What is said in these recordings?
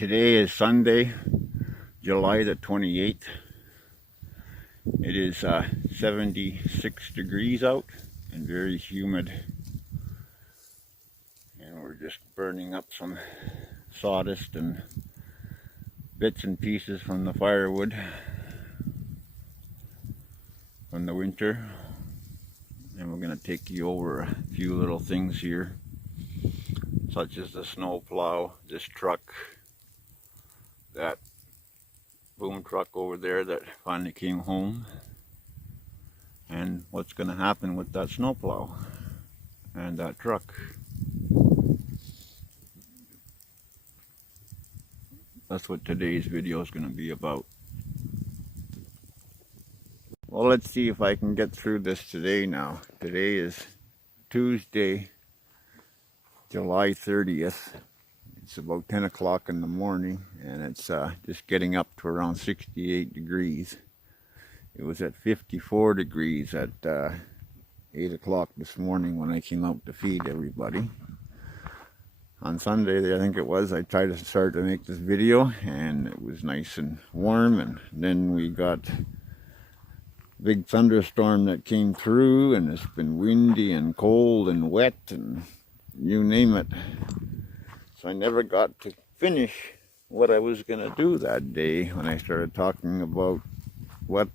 Today is Sunday, July the 28th. It is 76 degrees out and very humid. And we're just burning up some sawdust and bits and pieces from the firewood from the winter. And we're going to take you over a few little things here, such as the snow plow, this truck, that boom truck over there that finally came home, and what's going to happen with that snow plow and that truck. That's what today's video is going to be about. Well, let's see if I can get through this today now. Today is Tuesday, July 30th. It's about 10 o'clock in the morning, and it's just getting up to around 68 degrees. It was at 54 degrees at 8 o'clock this morning when I came out to feed everybody. On Sunday, I think it was, I tried to start to make this video, and it was nice and warm, and then we got a big thunderstorm that came through, and it's been windy and cold and wet and you name it. So I never got to finish what I was going to do that day when I started talking about what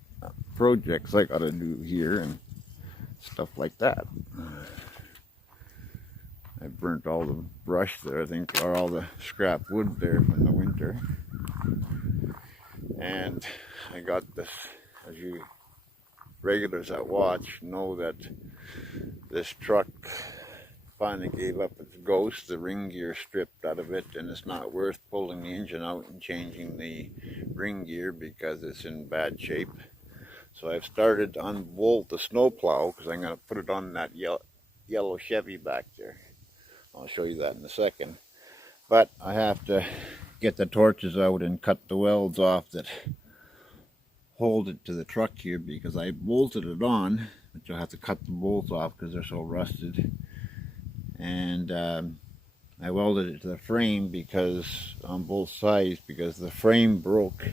projects I got to do here and stuff like that. I burnt all the brush there, I think, or all the scrap wood there from the winter. And I got this, as you regulars that watch know, that this truck finally gave up its ghost. The ring gear stripped out of it, and it's not worth pulling the engine out and changing the ring gear because it's in bad shape. So I've started to unbolt the snow plow because I'm going to put it on that yellow Chevy back there. I'll show you that in a second. But I have to get the torches out and cut the welds off that hold it to the truck here, because I bolted it on, but you'll have to cut the bolts off because they're so rusted. And I welded it to the frame because on both sides, because the frame broke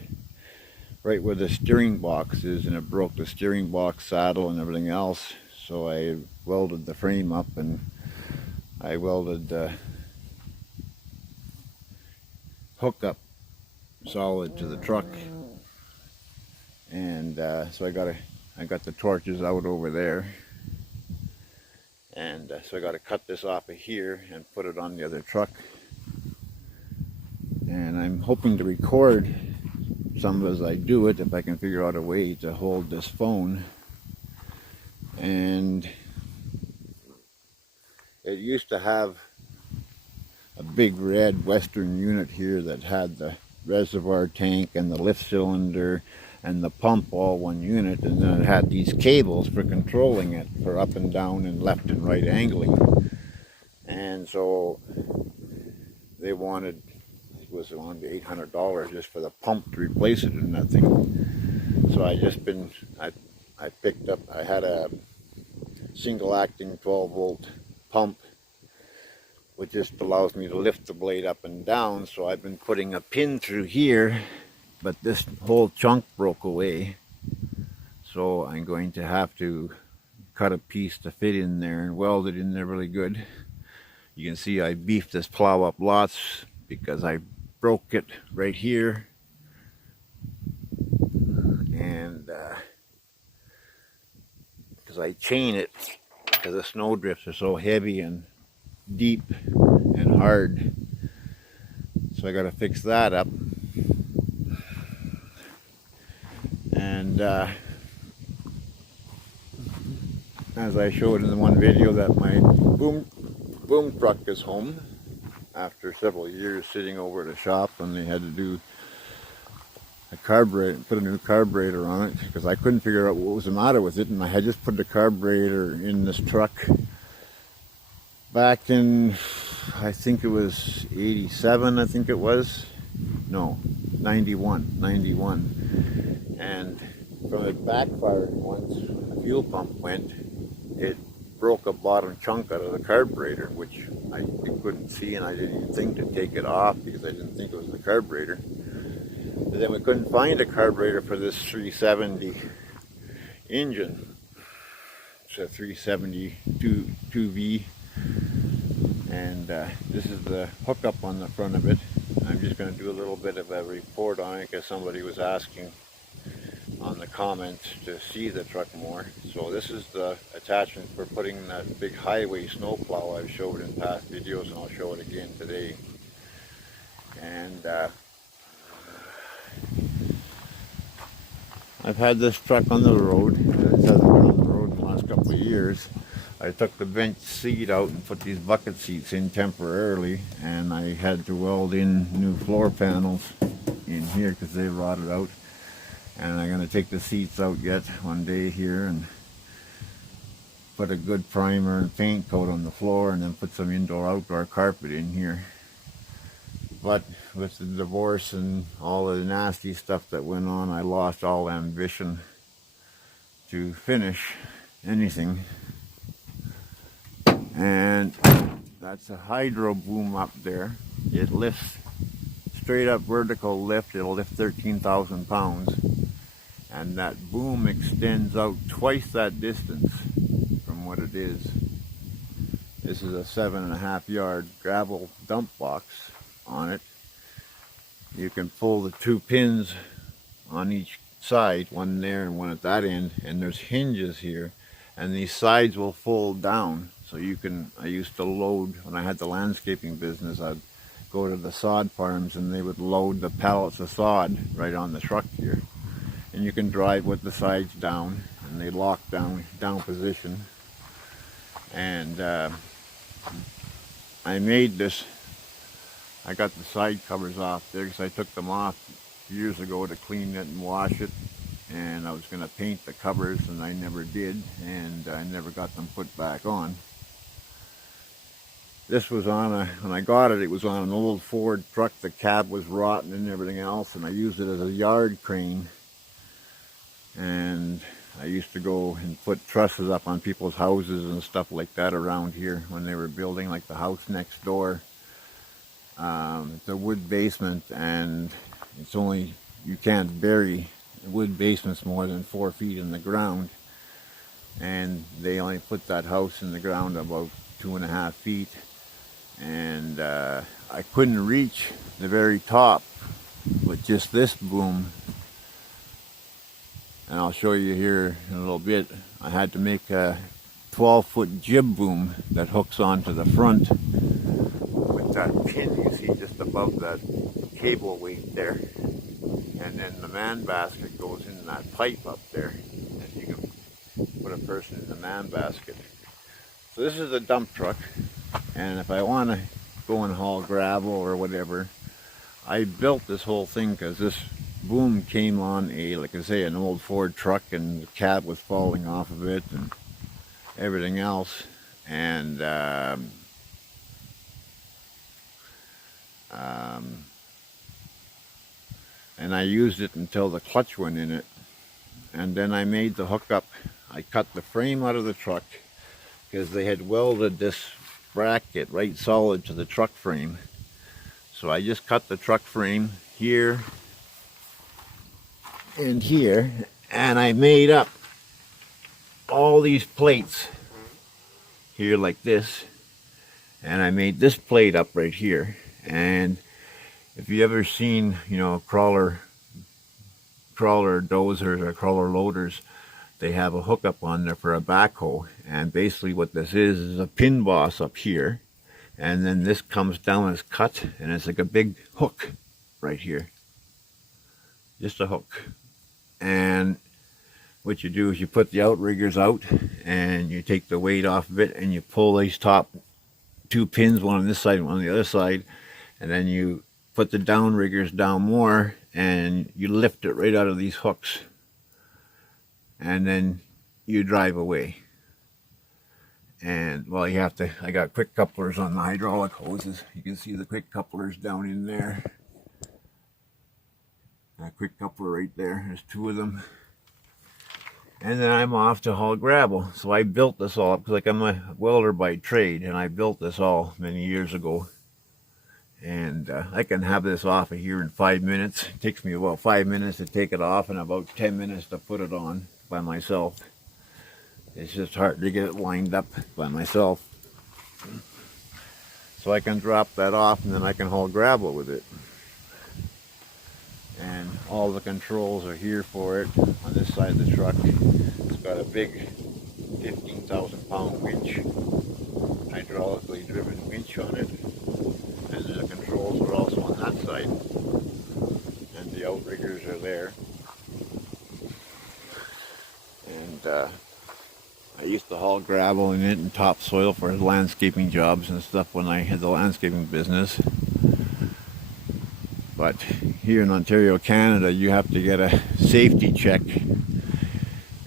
right where the steering box is, and it broke the steering box, saddle, and everything else. So I welded the frame up, and I welded the hook up solid to the truck. And so I got the torches out over there. And so I got to cut this off of here and put it on the other truck. And I'm hoping to record some as I do it, if I can figure out a way to hold this phone. And it used to have a big red Western unit here that had the reservoir tank and the lift cylinder and the pump all one unit, and then it had these cables for controlling it, for up and down and left and right angling. And so they wanted, it was around $800 just for the pump to replace it in that thing. So I picked up, I had a single acting 12 volt pump, which just allows me to lift the blade up and down. So I've been putting a pin through here, but this whole chunk broke away, so I'm going to have to cut a piece to fit in there and weld it in there really good. You can see I beefed this plow up lots because I broke it right here, and because I chain it, because the snow drifts are so heavy and deep and hard. So I got to fix that up. And as I showed in the one video, that my boom truck is home after several years sitting over at a shop, and they had to do a carburetor, put a new carburetor on it, because I couldn't figure out what was the matter with it. And I had just put the carburetor in this truck back in, I think it was 87, I think it was. No, 91. And from it backfired once the fuel pump went. It broke a bottom chunk out of the carburetor, which I couldn't see, and I didn't even think to take it off because I didn't think it was the carburetor. And then we couldn't find a carburetor for this 370 engine. It's a 370 2V, and this is the hookup on the front of it. I'm just going to do a little bit of a report on it because somebody was asking on the comments to see the truck more. So this is the attachment for putting that big highway snowplow I've showed in past videos, and I'll show it again today. And I've had this truck on the road. It hasn't been on the road in the last couple of years. I took the bench seat out and put these bucket seats in temporarily, and I had to weld in new floor panels in here because they rotted out. And I'm going to take the seats out yet one day here and put a good primer and paint coat on the floor, and then put some indoor-outdoor carpet in here. But with the divorce and all the nasty stuff that went on, I lost all ambition to finish anything. And that's a hydro boom up there. It lifts straight up vertical lift. It'll lift 13,000 pounds. And that boom extends out twice that distance from what it is. This is a 7.5 yard gravel dump box on it. You can pull the two pins on each side, one there and one at that end, and there's hinges here, and these sides will fold down. So you can, I used to load, when I had the landscaping business, I'd go to the sod farms and they would load the pallets of sod right on the truck here. And you can drive with the sides down, and they lock down position. And I made this, I got the side covers off there because I took them off years ago to clean it and wash it, and I was going to paint the covers, and I never did, and I never got them put back on. This was on when I got it, it was on an old Ford truck. The cab was rotten and everything else, and I used it as a yard crane. And I used to go and put trusses up on people's houses and stuff like that around here when they were building, like the house next door. It's a wood basement, and it's only, you can't bury wood basements more than 4 feet in the ground. And they only put that house in the ground about 2.5 feet. And I couldn't reach the very top with just this boom. And I'll show you here in a little bit. I had to make a 12-foot jib boom that hooks onto the front with that pin you see just above that cable weight there. And then the man basket goes in that pipe up there. And you can put a person in the man basket. So this is a dump truck. And if I want to go and haul gravel or whatever, I built this whole thing because this boom came on a, like I say, an old Ford truck, and the cab was falling off of it and everything else. And I used it until the clutch went in it. And then I made the hookup. I cut the frame out of the truck because they had welded this bracket right solid to the truck frame. So I just cut the truck frame here and here, and I made up all these plates here like this, and I made this plate up right here. And if you ever seen, you know, crawler dozers or crawler loaders, they have a hookup on there for a backhoe, and basically what this is a pin boss up here, and then this comes down and is cut, and it's like a big hook right here, just a hook. And what you do is you put the outriggers out, and you take the weight off of it, and you pull these top two pins, one on this side and one on the other side, and then you put the downriggers down more, and you lift it right out of these hooks, and then you drive away. And well, you have to, I got quick couplers on the hydraulic hoses. You can see the quick couplers down in there. A quick coupler right there, there's two of them. And then I'm off to haul gravel. So I built this all up because like I'm a welder by trade, and I built this all many years ago. And I can have this off of here in 5 minutes. It takes me about 5 minutes to take it off and about 10 minutes to put it on by myself. It's just hard to get it lined up by myself. So I can drop that off and then I can haul gravel with it. And all the controls are here for it on this side of the truck. It's got a big 15,000 pound winch, hydraulically driven winch on it. And the controls are also on that side. And the outriggers are there. And I used to haul gravel in it and topsoil for landscaping jobs and stuff when I had the landscaping business. But here in Ontario, Canada, you have to get a safety check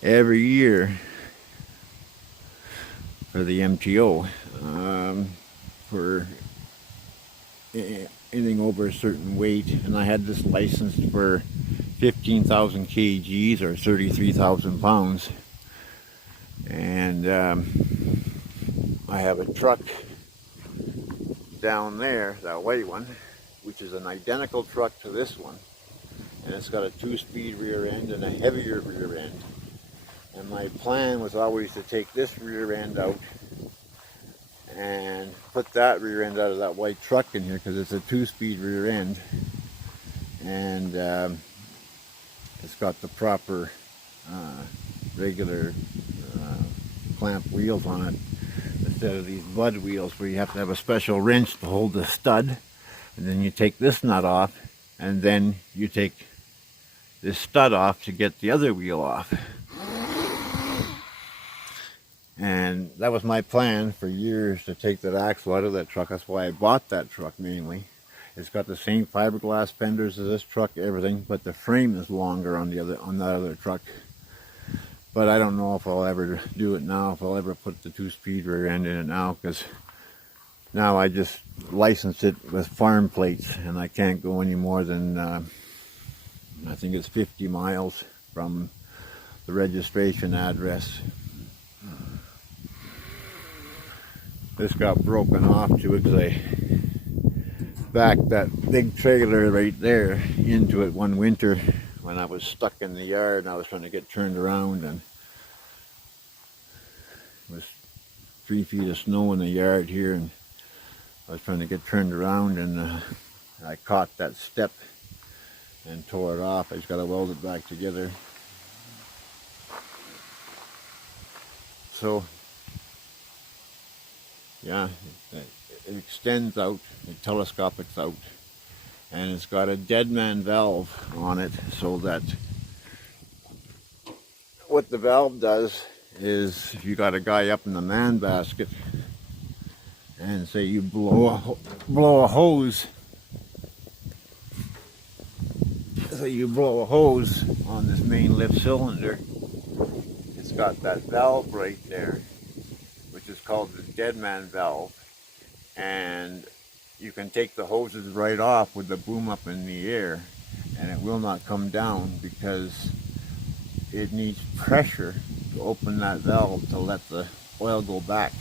every year for the MTO for anything over a certain weight. And I had this licensed for 15,000 kgs or 33,000 pounds. And I have a truck down there, that white one, which is an identical truck to this one, and it's got a 2-speed rear end and a heavier rear end. And my plan was always to take this rear end out and put that rear end out of that white truck in here because it's a 2-speed rear end, and it's got the proper regular clamp wheels on it instead of these bud wheels where you have to have a special wrench to hold the stud. And then you take this nut off, and then you take this stud off to get the other wheel off. And that was my plan for years, to take that axle out of that truck. That's why I bought that truck mainly. It's got the same fiberglass fenders as this truck, everything, but the frame is longer on that other truck. But I don't know if I'll ever do it now, if I'll ever put the 2-speed rear end in it now, because now I just license it with farm plates, and I can't go any more than, I think it's 50 miles from the registration address. This got broken off too because I backed that big trailer right there into it one winter when I was stuck in the yard and I was trying to get turned around, and it was 3 feet of snow in the yard here, and I was trying to get turned around, and I caught that step and tore it off. I just got to weld it back together. So, yeah, it extends out, it telescopics out, and it's got a dead man valve on it, so that what the valve does is, if you got a guy up in the man basket and say you blow a hose, so you blow a hose on this main lift cylinder, it's got that valve right there, which is called the dead man valve, and you can take the hoses right off with the boom up in the air, and it will not come down because it needs pressure to open that valve to let the oil go back.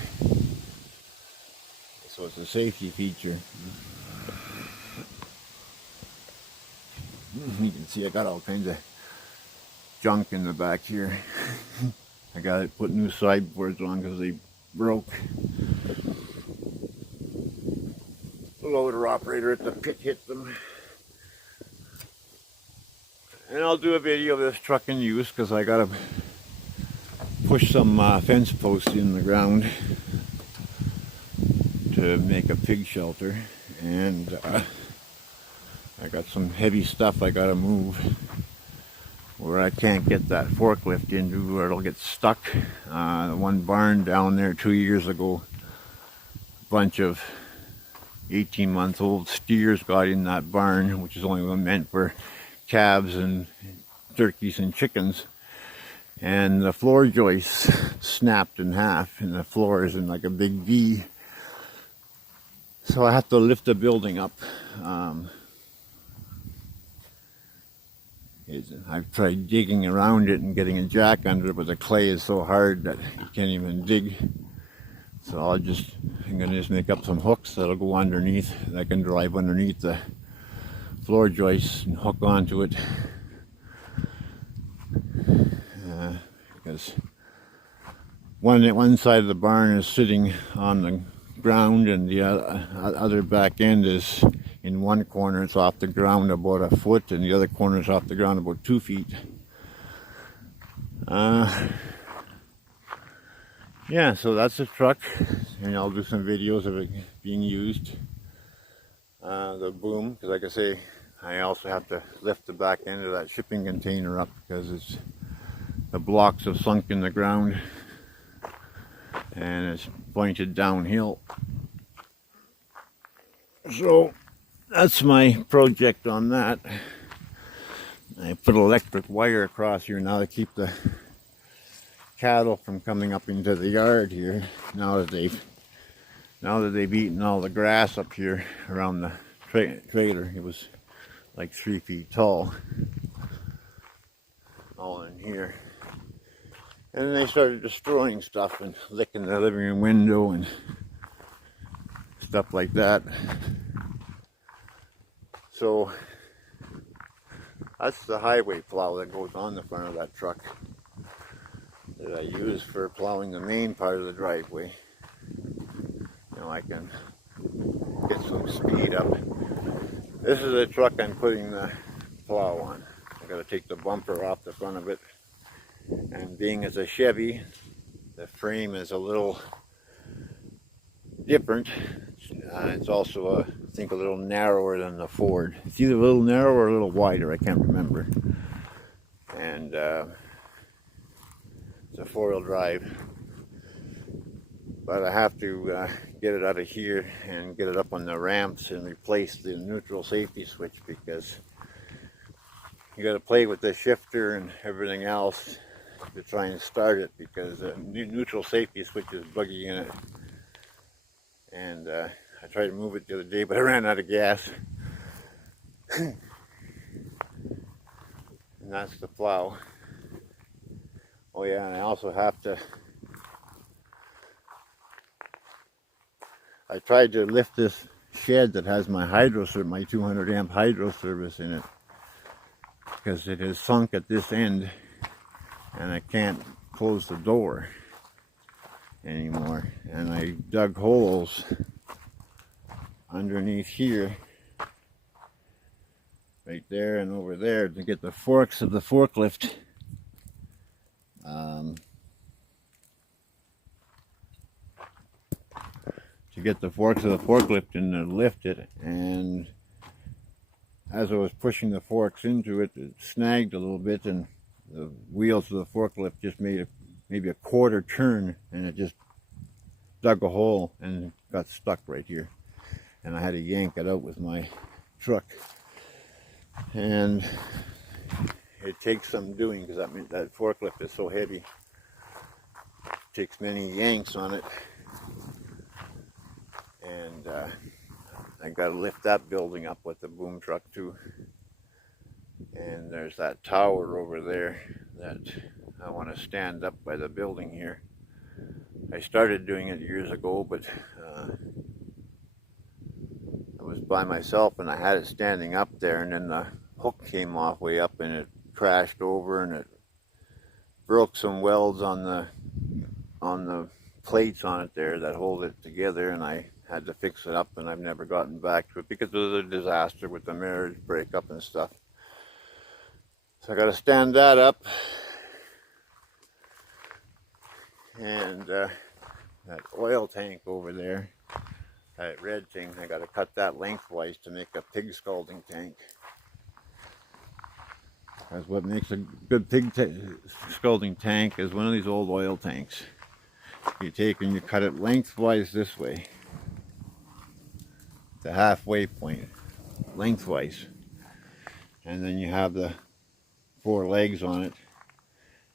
So it's a safety feature. You can see I got all kinds of junk in the back here. I got to put new sideboards on because they broke. The loader operator at the pit hit them. And I'll do a video of this truck in use because I got to push some fence posts in the ground to make a pig shelter, and I got some heavy stuff I got to move where I can't get that forklift into, or it'll get stuck. One barn down there 2 years ago, a bunch of 18-month-old steers got in that barn, which is only meant for calves and turkeys and chickens, and the floor joists snapped in half, and the floor is in like a big V. So I have to lift the building up. I've tried digging around it and getting a jack under it, but the clay is so hard that you can't even dig. So I'm going to just make up some hooks that'll go underneath. I can drive underneath the floor joists and hook onto it. Because one side of the barn is sitting on the ground, and the other back end is in one corner. It's off the ground about a foot, and the other corner is off the ground about 2 feet. Yeah, so that's the truck, and I'll do some videos of it being used. The boom, because like I say, I also have to lift the back end of that shipping container up because the blocks have sunk in the ground and it's pointed downhill. So that's my project on that. I put electric wire across here now to keep the cattle from coming up into the yard here. Now that they've eaten all the grass up here around the trailer. It was like 3 feet tall, all in here. And then they started destroying stuff and licking the living room window and stuff like that. So that's the highway plow that goes on the front of that truck that I use for plowing the main part of the driveway. You know, I can get some speed up. This is the truck I'm putting the plow on. I got to take the bumper off the front of it. And being as a Chevy, the frame is a little different. It's also, I think, a little narrower than the Ford. It's either a little narrower or a little wider, I can't remember. And it's a 4-wheel drive. But I have to get it out of here and get it up on the ramps and replace the neutral safety switch, because you got to play with the shifter and everything else to try and start it, because the neutral safety switch is buggy in it. And I tried to move it the other day, but I ran out of gas. And that's the plow. Oh yeah, and I also have to, I tried to lift this shed that has my my 200 amp hydro service in it, because it is sunk at this end and I can't close the door anymore. And I dug holes underneath here, right there and over there, to get the forks of the forklift and to lift it. And as I was pushing the forks into it, it snagged a little bit, and the wheels of the forklift just made maybe a quarter turn, and it just dug a hole and got stuck right here. And I had to yank it out with my truck. And it takes some doing, because that forklift is so heavy. It takes many yanks on it. And I got to lift that building up with the boom truck too. And there's that tower over there that I want to stand up by the building here. I started doing it years ago, but I was by myself and I had it standing up there, and then the hook came off way up and it crashed over, and it broke some welds on the plates on it there that hold it together, and I had to fix it up, and I've never gotten back to it because of the disaster with the marriage breakup and stuff. So I got to stand that up, and that oil tank over there, that red thing, I got to cut that lengthwise to make a pig scalding tank. Because what makes a good pig scalding tank is one of these old oil tanks. You take and you cut it lengthwise this way, the halfway point, lengthwise, and then you have the 4 legs on it,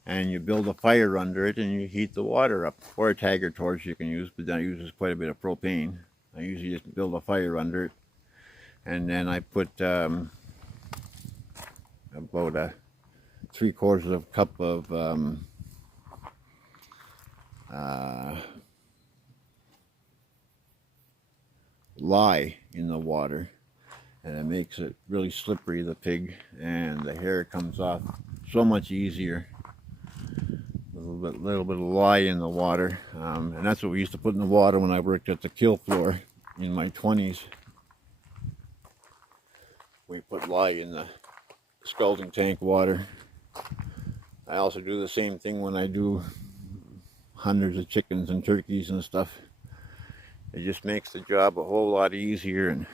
and you build a fire under it, and you heat the water up, or a Tiger torch you can use, but that uses quite a bit of propane. I usually just build a fire under it, and then I put about a 3/4 of a cup of lye in the water, and it makes it really slippery, the pig, and the hair comes off so much easier. A little bit of lye in the water, and that's what we used to put in the water when I worked at the kill floor in my 20s. We put lye in the scalding tank water. I also do the same thing when I do hundreds of chickens and turkeys and stuff. It just makes the job a whole lot easier and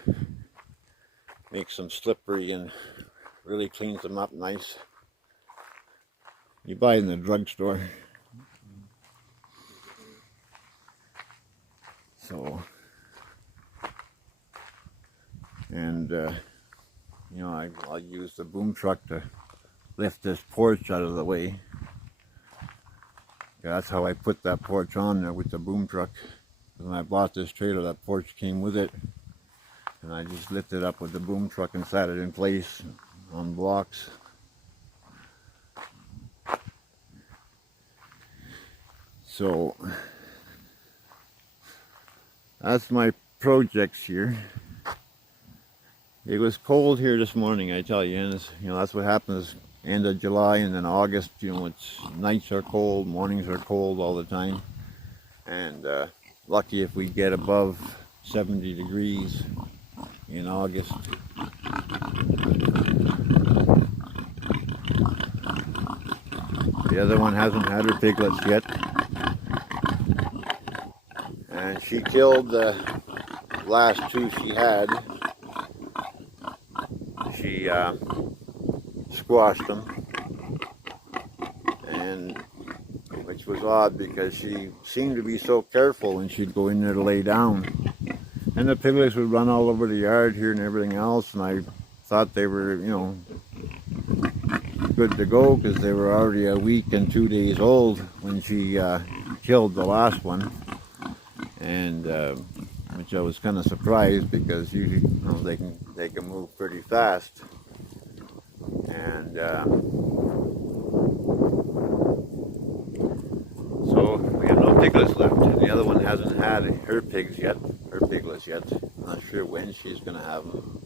makes them slippery and really cleans them up nice. You buy it in the drugstore. So, and you know, I'll use the boom truck to lift this porch out of the way. That's how I put that porch on there, with the boom truck. When I bought this trailer, that porch came with it, and I just lifted it up with the boom truck and sat it in place on blocks. So that's my projects here. It was cold here this morning, I tell you, and you know, that's what happens end of July, and then August, you know, it's nights are cold, mornings are cold all the time, and lucky if we get above 70 degrees in August. The other one hasn't had her piglets yet, and she killed the last two she had. She squashed them, and which was odd because she seemed to be so careful when she'd go in there to lay down, and the piglets would run all over the yard here and everything else, and I thought they were, you know, good to go because they were already a week and 2 days old when she killed the last one, and which I was kind of surprised because usually, you know, they can move pretty fast. And so we have no piglets left, and the other one hasn't had her piglets yet. I'm not sure when she's going to have them.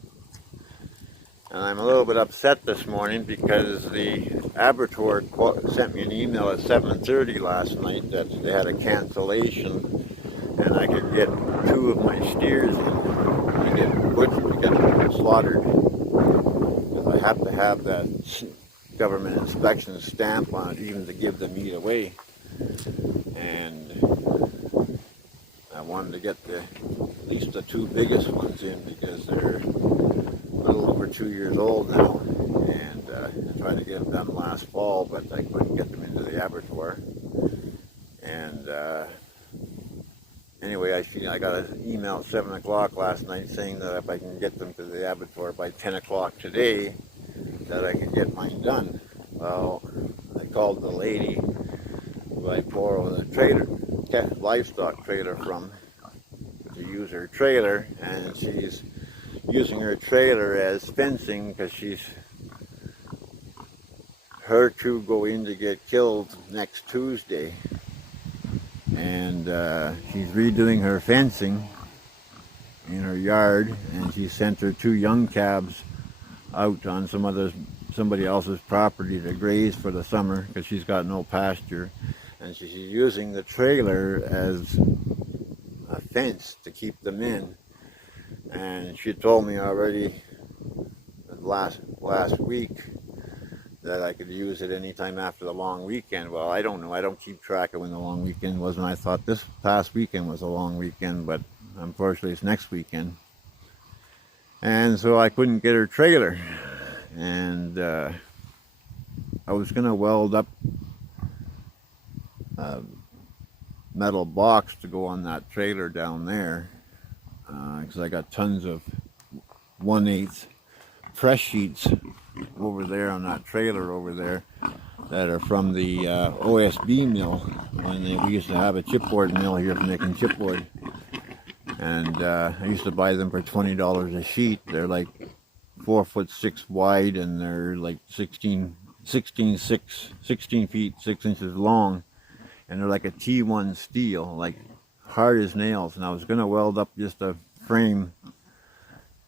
And I'm a little bit upset this morning because the abattoir sent me an email at 7:30 last night that they had a cancellation, and I could get 2 of my steers to get butchered, to get them slaughtered. I have to have that government inspection stamp on it even to give the meat away, and I wanted to get at least the 2 biggest ones in because they're a little over 2 years old now, and I tried to get them done last fall, but I couldn't get them into the abattoir. And anyway, I got an email at 7 o'clock last night saying that if I can get them to the abattoir by 10 o'clock today, that I could get mine done. Well, I called the lady who I borrow the livestock trailer from to use her trailer, and she's using her trailer as fencing because her 2 go in to get killed next Tuesday. And she's redoing her fencing in her yard, and she sent her 2 young calves out on somebody else's property to graze for the summer because she's got no pasture, and she's using the trailer as a fence to keep them in. And she told me already last week that I could use it anytime after the long weekend. Well, I don't know. I don't keep track of when the long weekend was, and I thought this past weekend was a long weekend, but unfortunately it's next weekend. And so I couldn't get her trailer, and I was going to weld up a metal box to go on that trailer down there because I got tons of 1/8 press sheets over there on that trailer over there that are from the OSB mill when we used to have a chipboard mill here for making chipboard, and I used to buy them for $20 a sheet. They're like 4'6" wide, and they're like 16 16 feet 6 inches long, and they're like a T1 steel, like hard as nails. And I was going to weld up just a frame,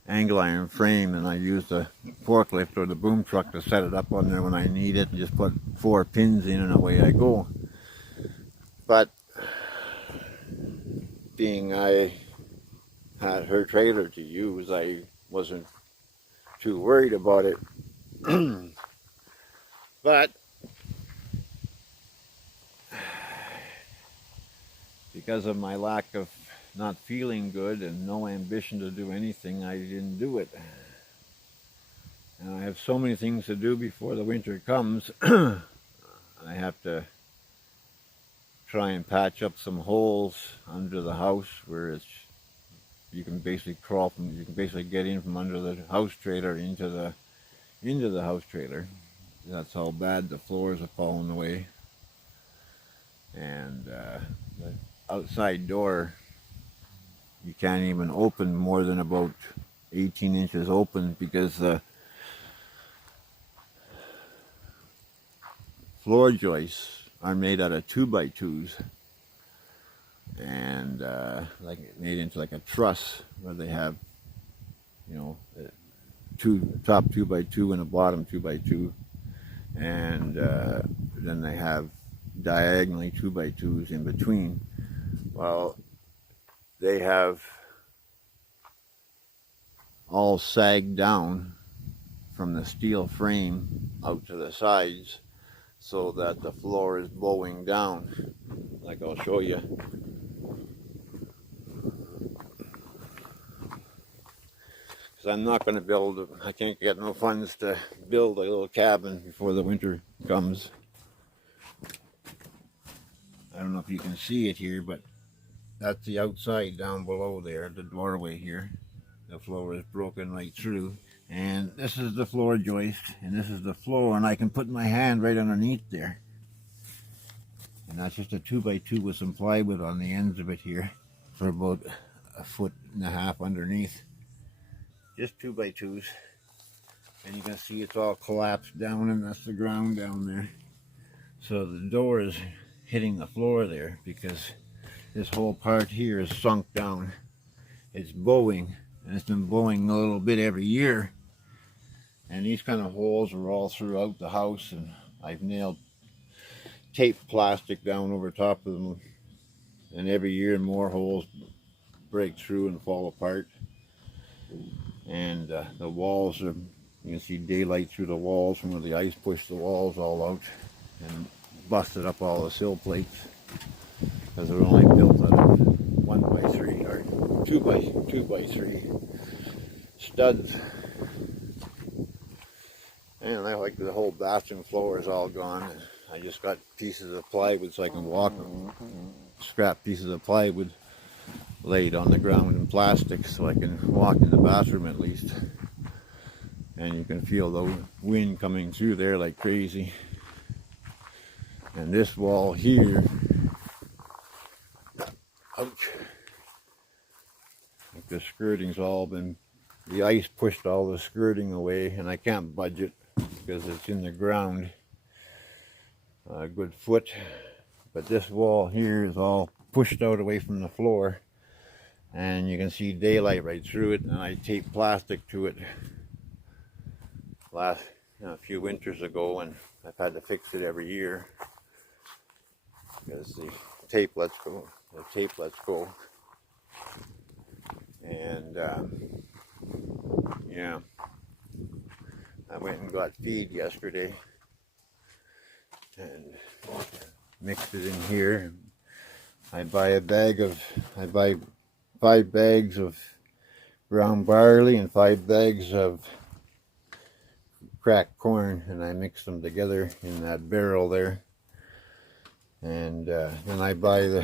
angle iron frame, and I used a forklift or the boom truck to set it up on there when I need it, and just put 4 pins in and away I go. But being I had her trailer to use, I wasn't too worried about it. But because of my lack of not feeling good and no ambition to do anything, I didn't do it. And I have so many things to do before the winter comes. I have to try and patch up some holes under the house where you can basically get in from under the house trailer into the house trailer. That's how bad the floors have fallen away. And the outside door, you can't even open more than about 18 inches open, because the floor joists are made out of 2x2s, and like made into like a truss, where they have, you know, top 2x2 and a bottom 2x2, and then they have diagonally 2x2s in between. Well, they have all sagged down from the steel frame out to the sides, so that the floor is bowing down, like I'll show you. Because I'm not going to build, I can't get no funds to build a little cabin before the winter comes. I don't know if you can see it here, but that's the outside down below there, the doorway here. The floor is broken right through. And this is the floor joist, and this is the floor, and I can put my hand right underneath there. And that's just a 2x2 with some plywood on the ends of it here, for about 1.5 feet underneath. Just 2x2s. And you can see it's all collapsed down, and that's the ground down there. So the door is hitting the floor there, because this whole part here is sunk down. It's bowing, and it's been bowing a little bit every year. And these kind of holes are all throughout the house, and I've nailed taped plastic down over top of them, and every year more holes break through and fall apart. And the walls are, you can see daylight through the walls from where the ice pushed the walls all out and busted up all the sill plates, because they're only built out of 1x3 or 2x3 studs. And I like the whole bathroom floor is all gone. I just got pieces of plywood so I can walk, scrap pieces of plywood laid on the ground in plastic so I can walk in the bathroom at least. And you can feel the wind coming through there like crazy. And this wall here, ouch, like the skirting's all been, the ice pushed all the skirting away, and I can't budge it because it's in the ground a good foot. But this wall here is all pushed out away from the floor, and you can see daylight right through it, and I taped plastic to it a few winters ago, and I've had to fix it every year because the tape lets go. And yeah, I went and got feed yesterday and mixed it in here. I buy 5 bags of brown barley and 5 bags of cracked corn, and I mix them together in that barrel there. And then I buy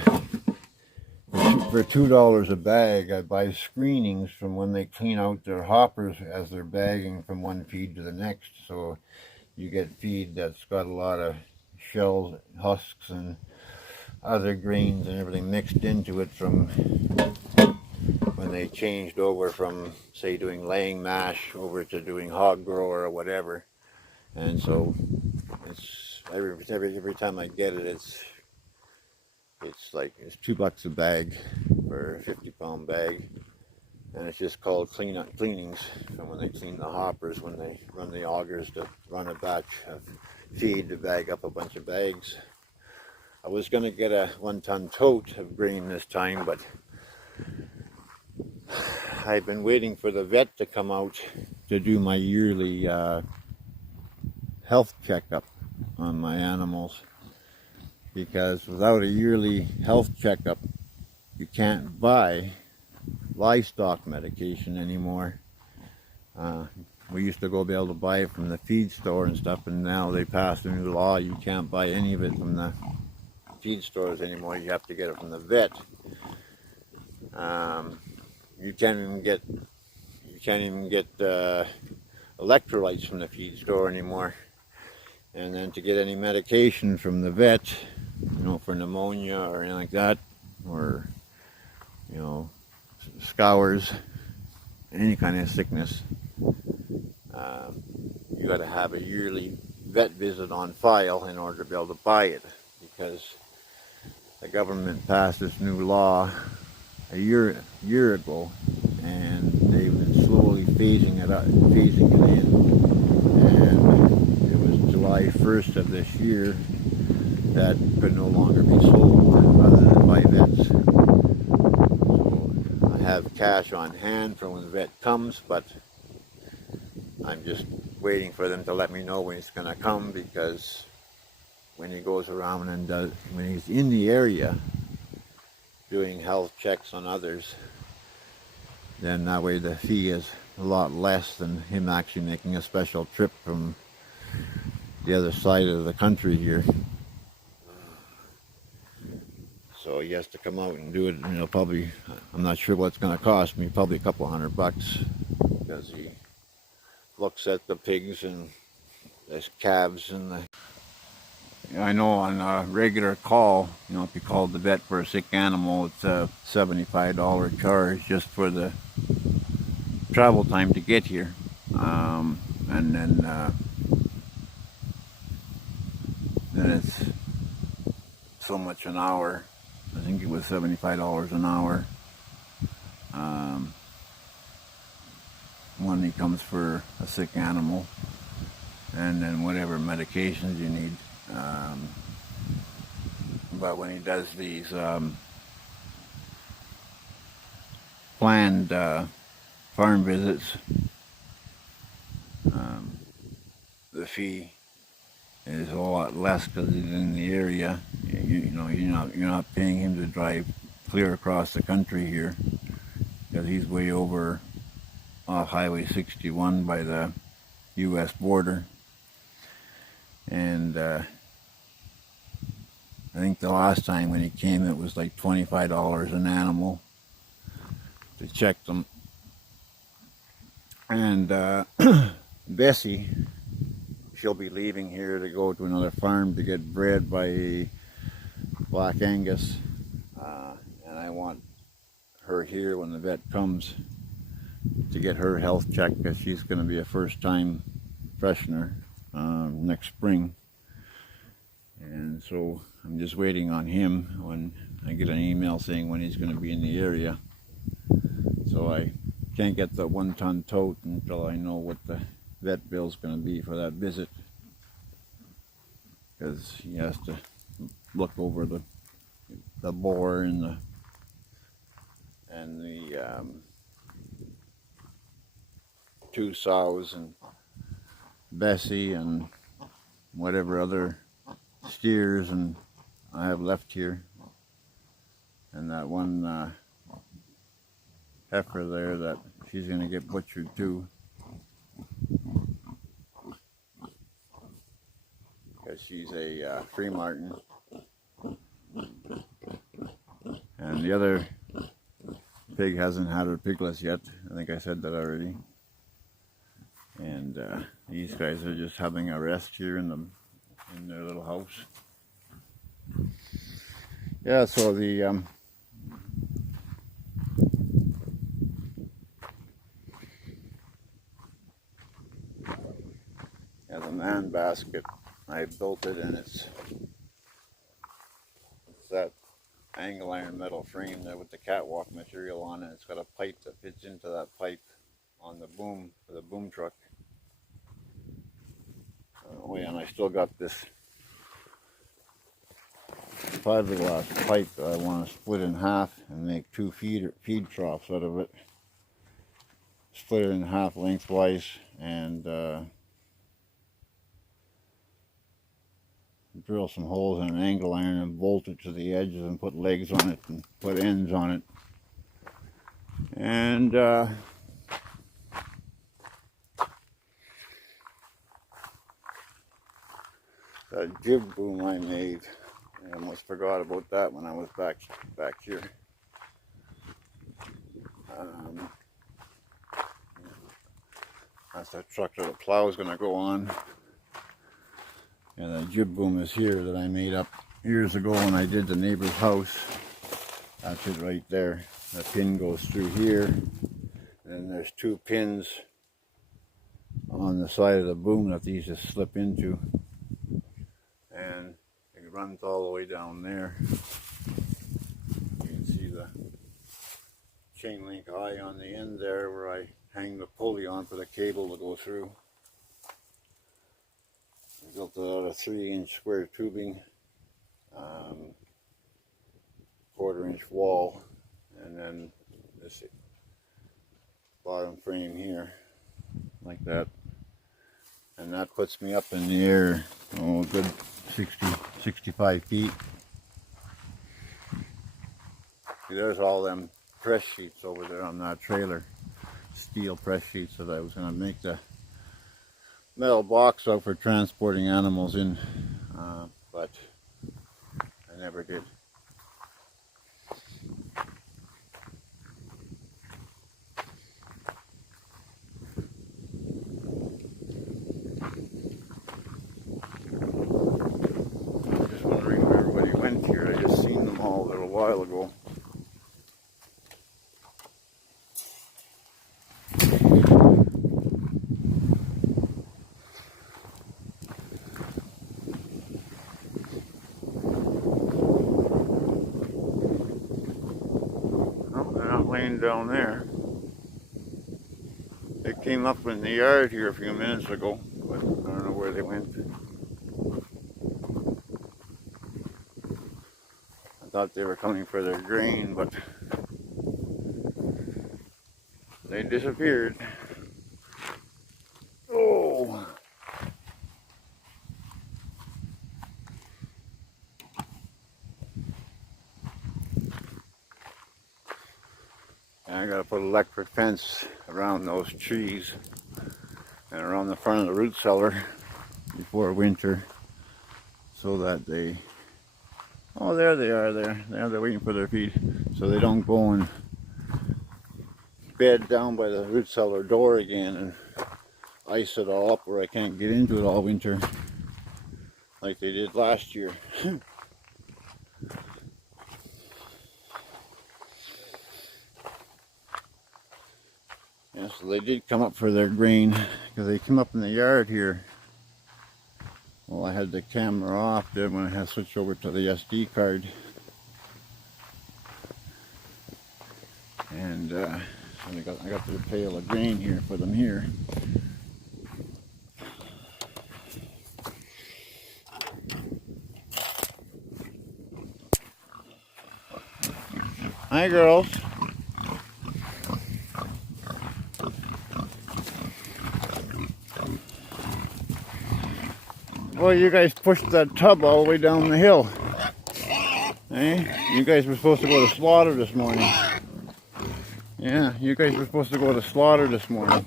for $2 a bag, I buy screenings from when they clean out their hoppers as they're bagging from one feed to the next. So you get feed that's got a lot of shells, husks, and other grains and everything mixed into it from when they changed over from, say, doing laying mash over to doing hog grower or whatever. And so It's every time I get it, it's like it's $2 a bag for a 50-pound bag, and it's just called cleanings. And when they clean the hoppers, when they run the augers to run a batch of feed to bag up a bunch of bags. I was going to get a 1-ton tote of grain this time, but I've been waiting for the vet to come out to do my yearly health checkup on my animals, because without a yearly health checkup you can't buy livestock medication anymore. We used to be able to buy it from the feed store and stuff, and now they passed a new law. You can't buy any of it from the feed stores anymore. You have to get it from the vet. You can't even get electrolytes from the feed store anymore. And then to get any medication from the vet, you know, for pneumonia or anything like that, or, you know, scours, any kind of sickness, you got to have a yearly vet visit on file in order to be able to buy it, because the government passed this new law a year ago, and they've been slowly phasing it in, and it was July 1st of this year that could no longer be sold other than by vets. So I have cash on hand for when the vet comes, but I'm just waiting for them to let me know when he's going to come, because when he goes around and when he's in the area doing health checks on others, then that way the fee is a lot less than him actually making a special trip from the other side of the country here. So he has to come out and do it, you know, probably, I'm not sure what it's going to cost me, probably a couple $100, because he looks at the pigs and the calves and the... I know on a regular call, you know, if you called the vet for a sick animal, it's a $75 charge just for the travel time to get here. And then it's so much an hour. I think it was $75 an hour when he comes for a sick animal, and then whatever medications you need. But when he does these planned farm visits, the fee is a lot less because he's in the area. You know, you're not paying him to drive clear across the country here, because he's way over off Highway 61 by the U.S. border. And I think the last time when he came, it was like $25 an animal to check them. And Bessie, she'll be leaving here to go to another farm to get bred by Black Angus, and I want her here when the vet comes to get her health check, because she's going to be a first-time freshener next spring. And so I'm just waiting on him when I get an email saying when he's going to be in the area. So I can't get the 1-ton tote until I know what the vet bill's going to be for that visit, because he has to look over the boar and the two sows and Bessie and whatever other steers and I have left here, and that one heifer there that she's going to get butchered too, because she's a free martin. And the other pig hasn't had her piglets yet. I think I said that already. And these guys are just having a rest here in their little house. Yeah, so the man basket I built it, and it's that angle iron metal frame there with the catwalk material on it. It's got a pipe that fits into that pipe on the boom for the boom truck. Oh yeah, and I still got this fiberglass pipe that I want to split in half and make 2 feed troughs out of it. Split it in half lengthwise and drill some holes in an angle iron and bolt it to the edges and put legs on it and put ends on it. And that jib boom I made, I almost forgot about that when I was back here. That's that truck that the plow is going to go on. And the jib boom is here that I made up years ago when I did the neighbor's house. That's it right there. The pin goes through here. And there's 2 pins on the side of the boom that these just slip into. And it runs all the way down there. You can see the chain link eye on the end there where I hang the pulley on for the cable to go through. I built it out of 3-inch square tubing, 1/4-inch wall, and then this bottom frame here, like that. And that puts me up in the air, oh, a good 65 feet. See, there's all them press sheets over there on that trailer, steel press sheets that I was going to make the metal box out for transporting animals in, but I never did. I'm just wondering where everybody went here. I just seen them all a little while ago. Laying down there. They came up in the yard here a few minutes ago, but I don't know where they went. I thought they were coming for their grain, but they disappeared. Oh! And I gotta put electric fence around those trees and around the front of the root cellar before winter, so that they, oh, there they are there. They're waiting for their feed, so they don't go and bed down by the root cellar door again and ice it all up where I can't get into it all winter like they did last year. Yeah, so they did come up for their grain, because they came up in the yard here. Well, I had the camera off then when I had switched over to the SD card. And I got the pail of grain here for them here. Hi, girls. Well, you guys pushed that tub all the way down the hill. Eh? You guys were supposed to go to slaughter this morning. Yeah, you guys were supposed to go to slaughter this morning.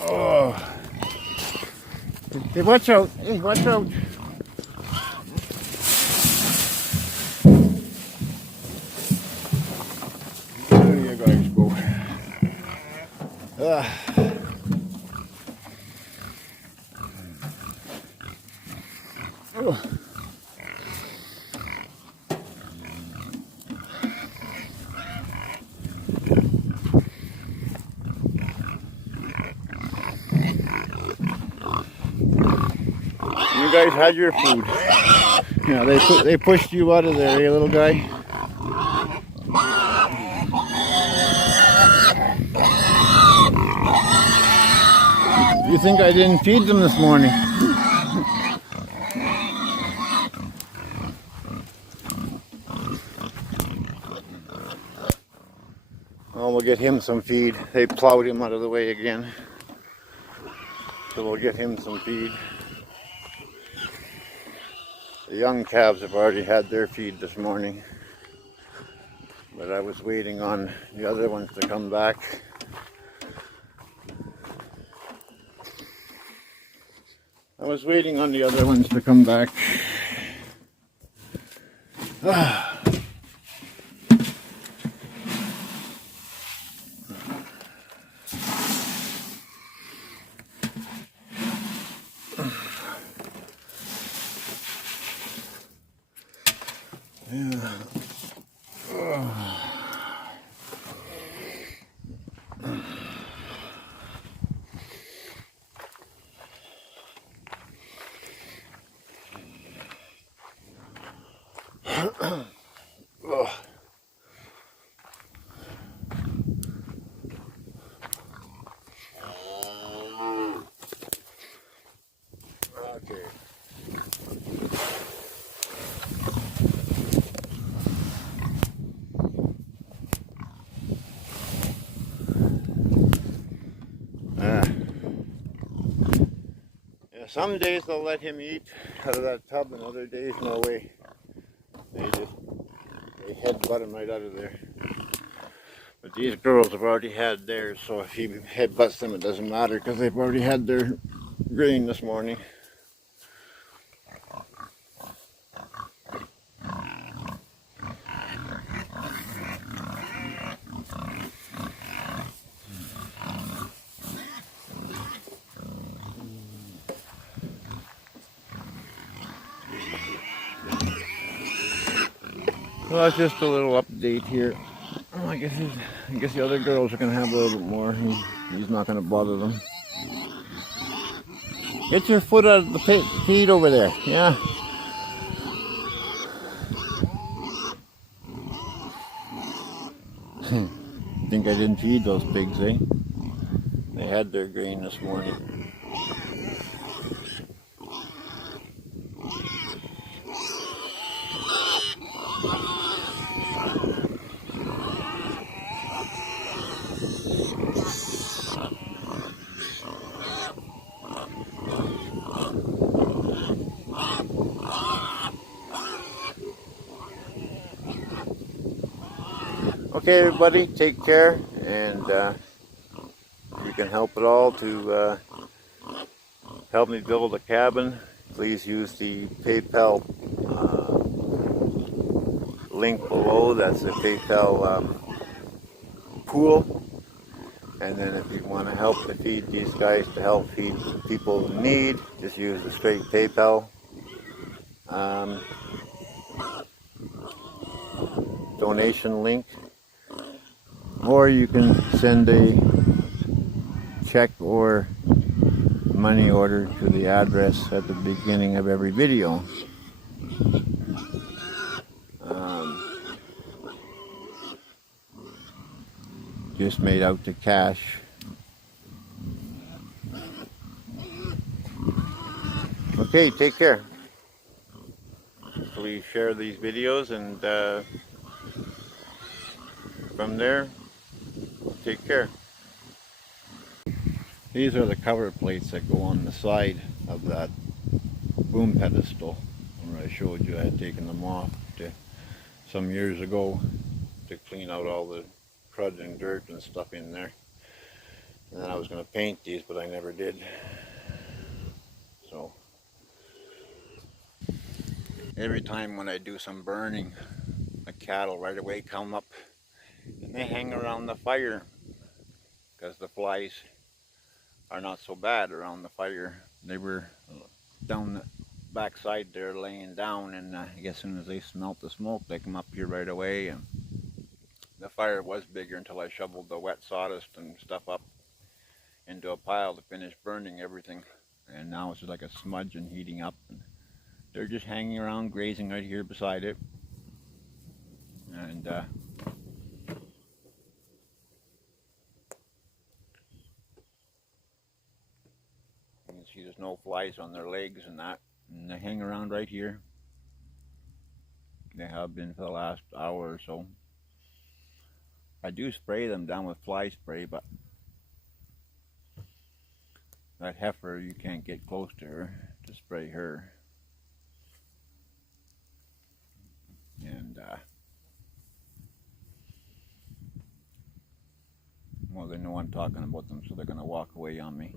Oh. Hey, watch out. Hey, watch out. There you guys go. Oh. you guys had your food. Yeah, they pushed you out of there, eh, little guy? You think I didn't feed them this morning? Oh, we'll get him some feed. They plowed him out of the way again. So we'll get him some feed. The young calves have already had their feed this morning. But I was waiting on the other ones to come back. I was waiting on the other ones to come back. Yeah. Okay. Yeah, some days they'll let him eat out of that tub, and other days, no way. They headbutt him right out of there. But these girls have already had theirs, so if he headbutts them, it doesn't matter because they've already had their grain this morning. Well, that's just a little update here. Oh, I guess the other girls are gonna have a little bit more. He's not gonna bother them. Get your foot out of the feed over there. Yeah. Think I didn't feed those pigs, eh? They had their grain this morning. Okay, everybody, take care, and if you can help at all to help me build a cabin, please use the PayPal link below. That's the PayPal pool. And then if you want to help to feed these guys, to help feed people in need, just use the straight PayPal donation link. Or you can send a check or money order to the address at the beginning of every video. Just made out to cash. Okay, take care. Please share these videos, and from there, take care. These are the cover plates that go on the side of that boom pedestal. Where I showed you I had taken them off some years ago to clean out all the crud and dirt and stuff in there. And then I was going to paint these, but I never did. So every time when I do some burning, the cattle right away come up and they hang around the fire because the flies are not so bad around the fire. They were down the backside there laying down, and I guess as soon as they smelt the smoke, they come up here right away. And the fire was bigger until I shoveled the wet sawdust and stuff up into a pile to finish burning everything. And now it's just like a smudge and heating up. And they're just hanging around grazing right here beside it. And you can see there's no flies on their legs and that. And they hang around right here. They have been for the last hour or so. I do spray them down with fly spray, but that heifer, you can't get close to her to spray her. And well, they know I'm talking about them, so they're going to walk away on me.